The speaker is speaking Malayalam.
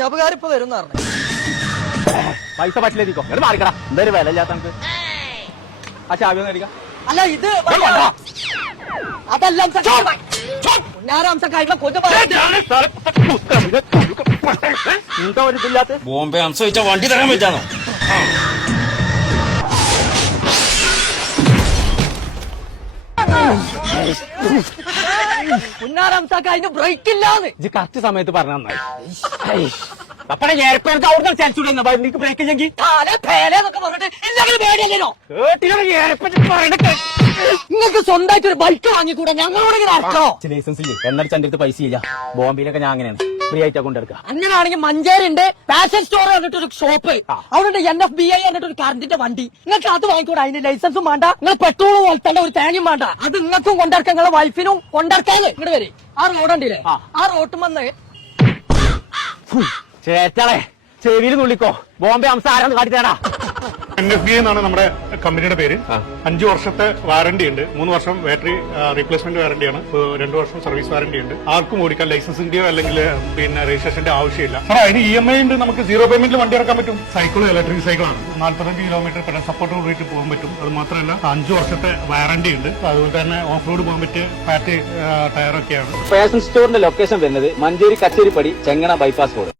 വർക്ക്ഷോപ്പുകാരിപ്പോ വരും പറഞ്ഞു. പൈസ പറ്റില്ലേക്കോ എന്നിട്ട് മാറിക്കടാ. എന്തായാലും വില ഇല്ലാത്ത നമുക്ക് ആ ചാവി ഒന്ന് അടിക്കാം. അല്ല ഇത് അതല്ല എന്താ ഒരു ഇതില്ലാത്ത ബോംബെ അംസം വെച്ചാൽ വണ്ടി തരാൻ പറ്റാണോ? പുന്നാരംസക്ക അതിന് ബ്രേക്ക് ഇല്ലാന്ന് ഇത് കറക്റ്റ് സമയത്ത് പറഞ്ഞ നന്നായി. അപ്പഴേ ഏർപ്പെടുത്ത് അവിടുന്ന് ചാൻസ് എനിക്ക് ബ്രേക്ക് ഇല്ലെങ്കിൽ നിങ്ങൾക്ക് സ്വന്തമായിട്ട് ഒരു ബൈക്ക് വാങ്ങിക്കൂടെ? ഞങ്ങളോട് ഇങ്ങനെ ഇറക്കോ? ലൈസൻസ് ഇല്ലേ എന്നടിച്ച് എന്റെ അടുത്ത് പൈസ ഇല്ല. ബോംബെയിലൊക്കെ ഞാൻ അങ്ങനെയാണ് ഫ്രീ ആയിട്ടാ കൊണ്ടെടുക്കുക. അങ്ങനെയാണെങ്കിൽ മഞ്ചേരിന്റെ ഫാഷൻ സ്റ്റോർ എന്നിട്ടൊരു ഷോപ്പ്, അവിടെ NFBI എന്നിട്ടൊരു കറണ്ടിന്റെ വണ്ടി. നിങ്ങൾക്ക് അത് വാങ്ങിക്കൂടെ? അതിന് ലൈസൻസും വേണ്ട, നിങ്ങൾ പെട്രോൾ പോലത്തെ ഒരു തേങ്ങയും വേണ്ട. അത് നിങ്ങൾക്കും കൊണ്ടിറക്കാം, നിങ്ങളെ വൈഫിനും കൊണ്ടിറക്കാന്ന്. ഇങ്ങോട്ട് വരെ ആ റോഡുണ്ടല്ലേ, ആ റോട്ടുമെന്ന് ചേറ്റാളെ ചെവിയിൽ നുള്ളിക്കോ. ബോംബെ അംസ ആരാന്ന് കാട്ടിത്തേടാ. NFBI എന്നാണ് നമ്മുടെ കമ്പനിയുടെ പേര്. 5 വർഷത്തെ വാറന്റി ഉണ്ട്. 3 വർഷം ബാറ്ററി റീപ്ലേസ്മെന്റ് വാറന്റിയാണ്. 2 വർഷം സർവീസ് വാറന്റി ഉണ്ട്. ആർക്കും ഓടിക്കാൻ ലൈസൻസിന്റെയോ അല്ലെങ്കിൽ പിന്നെ രജിസ്ട്രേഷന്റെ ആവശ്യമില്ല. അതിന് EMI ഉണ്ട്. നമുക്ക് 0 പേയ്മെന്റിൽ വണ്ടി ഇറക്കാൻ പറ്റും. സൈക്കിൾ ഇലക്ട്രിക് സൈക്കിളാണ്. 45 കിലോമീറ്റർ പെട്ടെന്ന് സപ്പോർട്ട് കൂടിയിട്ട് പോകാൻ പറ്റും. അത് മാത്രമല്ല 5 വർഷത്തെ വാറന്റി ഉണ്ട്. അതുപോലെ തന്നെ ഓഫ് റോഡ് പോകാൻ പറ്റിയ ഫാറ്റ് ടയറൊക്കെയാണ്. ഫാഷൻ സ്റ്റോറിന്റെ ലൊക്കേഷൻ വരുന്നത് മഞ്ചേരി കച്ചേരിപ്പടി ചെങ്ങണ ബൈപ്പാസ് റോഡ്.